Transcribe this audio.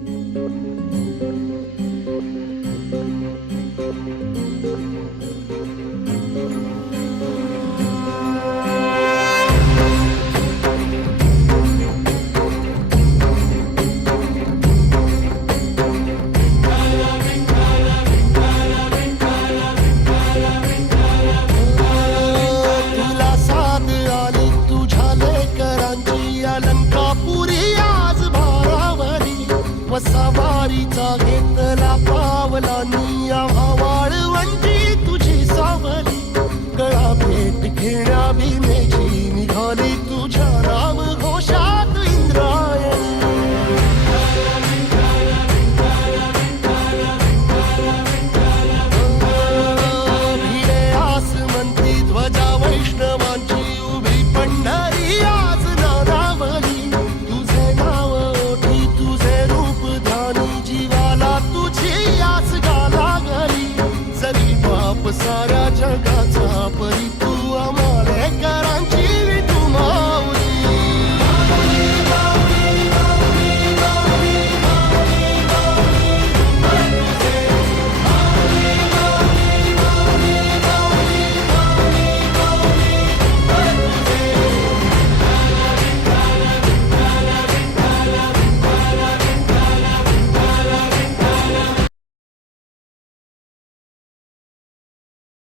तुला साथ आली तुझ्या लेकरांची अलंकापुरी आज भारावली वसावारीचा घेतला पावलांनी आम्हा वाळवंटी तुझी सावली गळा भेट घेण्या भीमेची निघाली तुझ्या राम घोषात इंद्रायणी भिडे आसमंती ध्वजा वैष्णवांची उभी पंढरी आज नारावली तुझे नाव ओठी तुझे रूप ध्यानी जीवाला तुझी आस गा लागली जरी बाप साऱ्या जगाचा